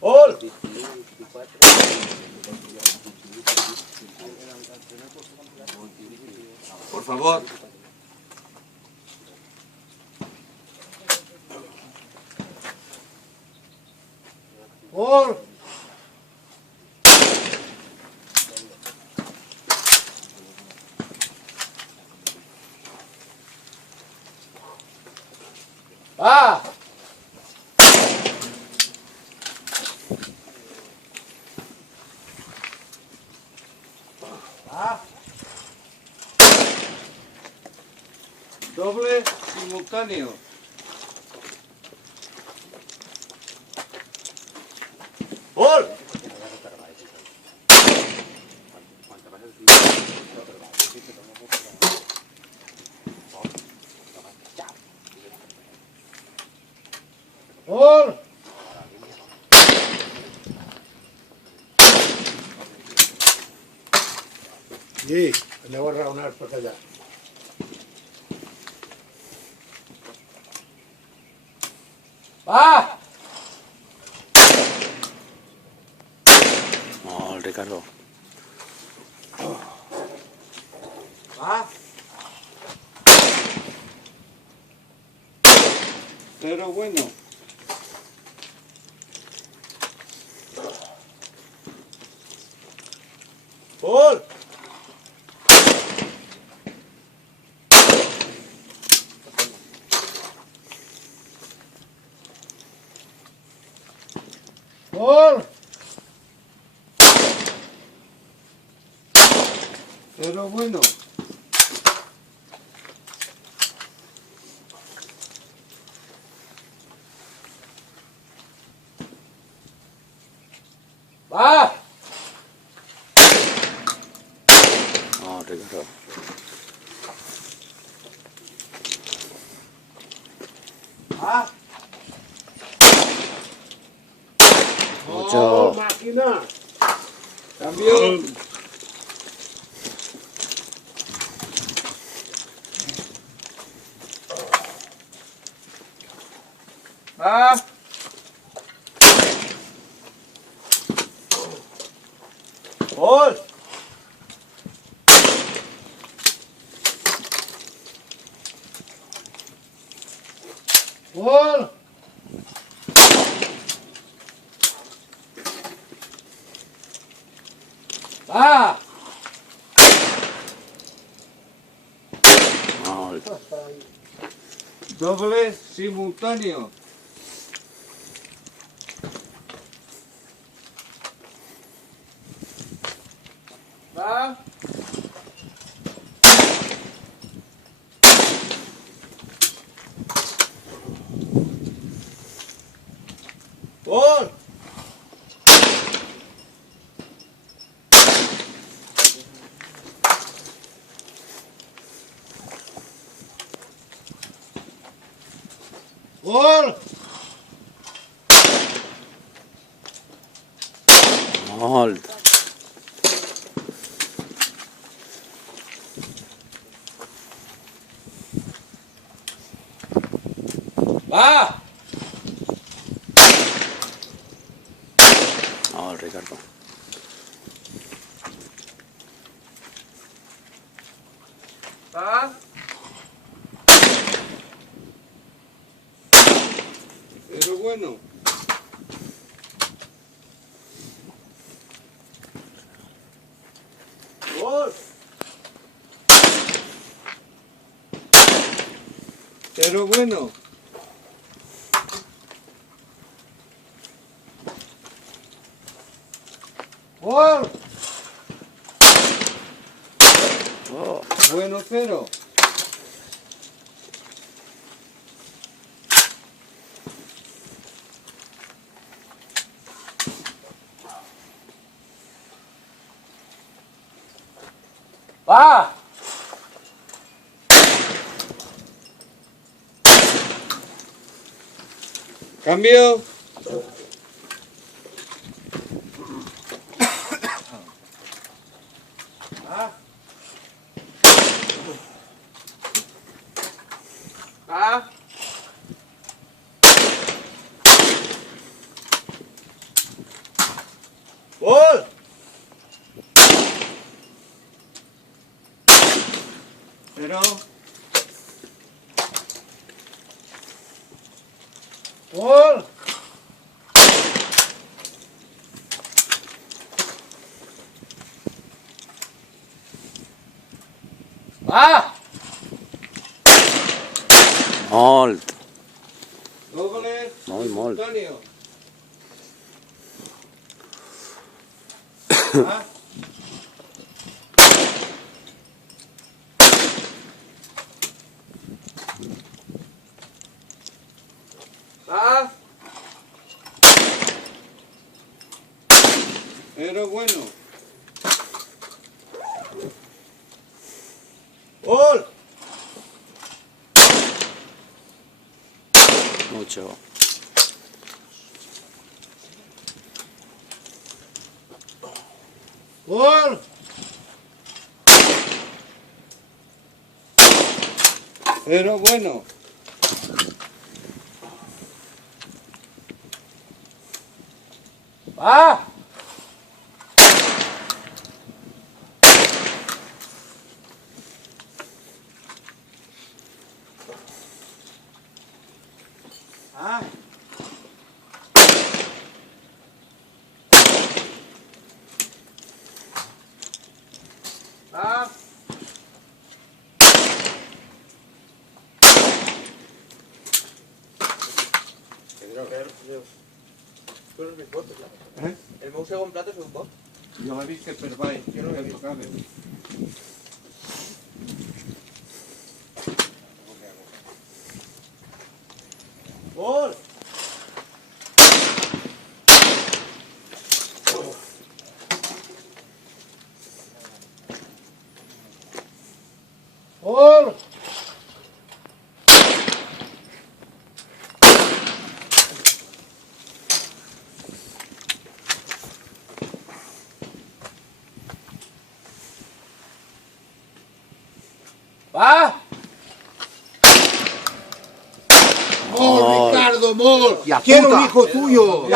¡Ol! Por favor. ¡Ol! ¡Ah! Doble simultáneo. ¡Gol! ¡Gol! Sí, me voy a raonar por allá. ¡Ah! No, Ricardo. ¡Ah! Pero bueno. ¡Gol! ¡Gol! Pero bueno. ¡Va! No, Ricardo. ¡Ah! Mucho. ¡Oh, máquina! Cambio. ¡Ah! ¡Gol! ¡Gol! ¡Ah! No, Doble simultáneo. ¿Va? ¡Gol! ¡Gol! no. ¡Va! No, Ricardo. ¿Va? Pero bueno. ¡Gol! Pero bueno. ¡Gol! Oh. Bueno, cero. ¡Va! Cambio. ¡Ah! ¡Ah! ¡Gol! Cero. ¡Gol! Va. Molt. Doble. Molt, molt. Antonio. Va. Va. Pero bueno. ¡Gol! Mucho. ¡Gol! Pero bueno. Va. Ah. Ah. Eh? El meu segon plat és un bot. Jo l'he vist que per baix, jo no l'he vist. ¡Gol! ¡Gol! Va. ¡Mol, Ricardo, mol! Ya, ¡Quiero puta. un hijo tuyo!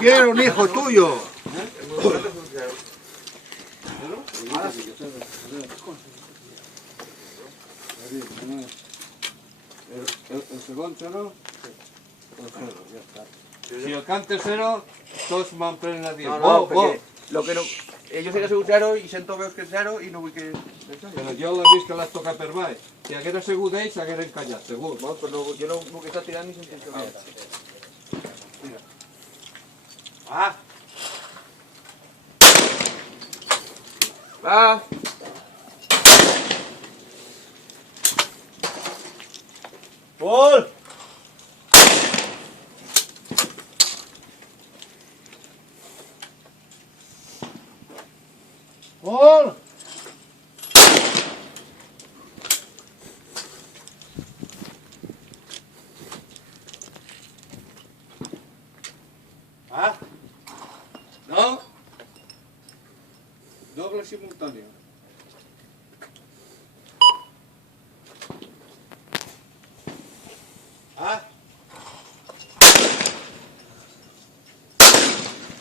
¡Quiero un hijo tuyo! El segon cero? El cero, ja està. Si el cante cero, tots me'n prenen a dir. No, Bo, no, bo. perquè lo que no... Jo sé que ha sigut 0 i sento veus que és 0 i no vull que... Però jo l'he vist que l'has tocat per baix. Si haguera sigut ell, s'hagueren callat, segur. No, però no, jo no vull que està tirant ni sentir que... Va. Va! Gol! Gol! Va. No. Doble simultáneo. Ah.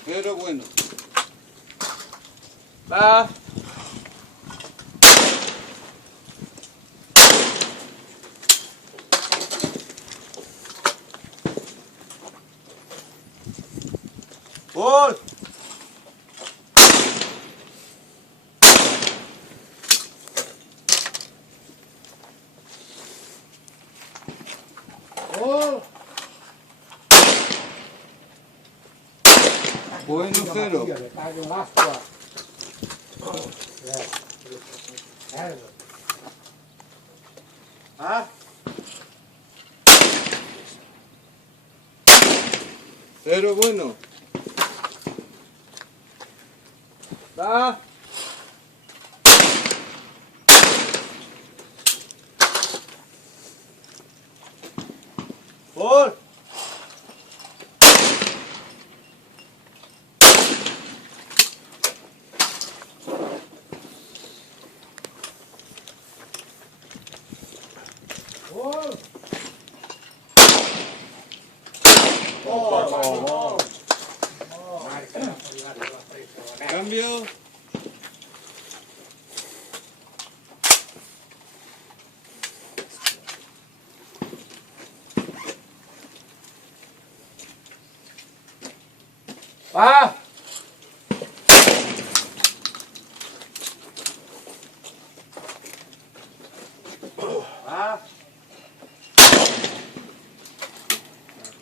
Pero bueno. Va! Gol! Gol! Bueno, cero. Ah! Pero bueno. Va! Gol! Gol! Oh, Cambio. ¡Va! ¡Va!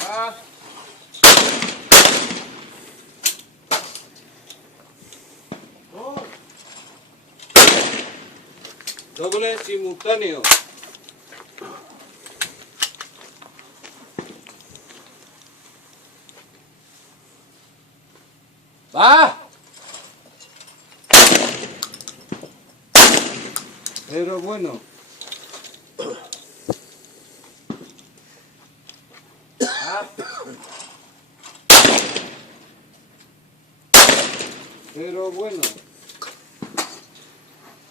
¡Va! Doble simultáneo. ¡Va! Cero bueno. ¡Va! Cero bueno.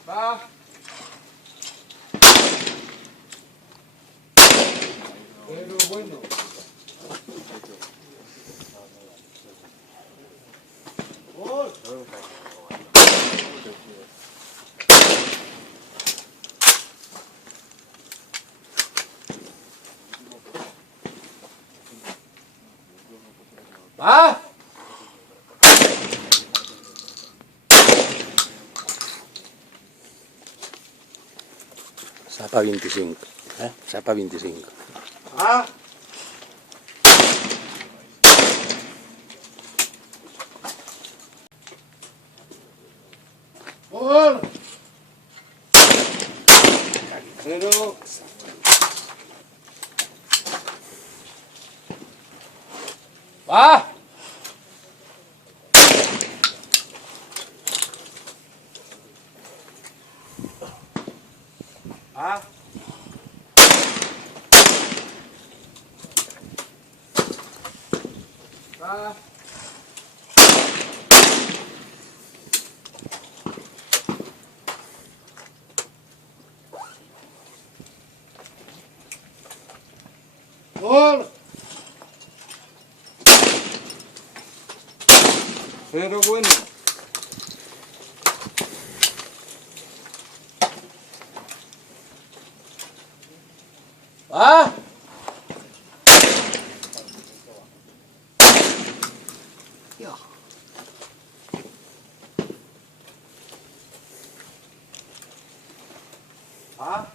¡Va! Cero bueno. ¡Va! Sapa 25. Sapa 25. ¡Va! ¡Gol! Cero. ¡Va! ¡Va! ¡Va! Gol. Cero bueno. ¡Va! ¡Va!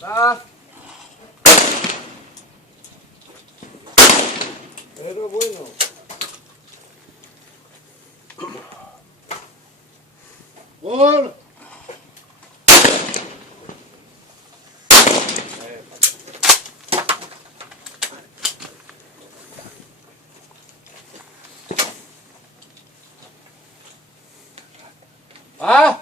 ¡Va! Cero bueno. ¡Gol! ¡Va!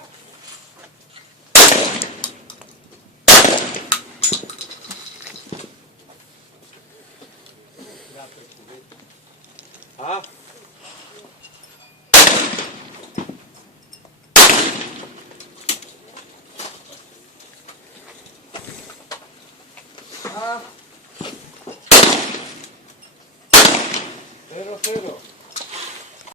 Ah. ¡Va! 0-0.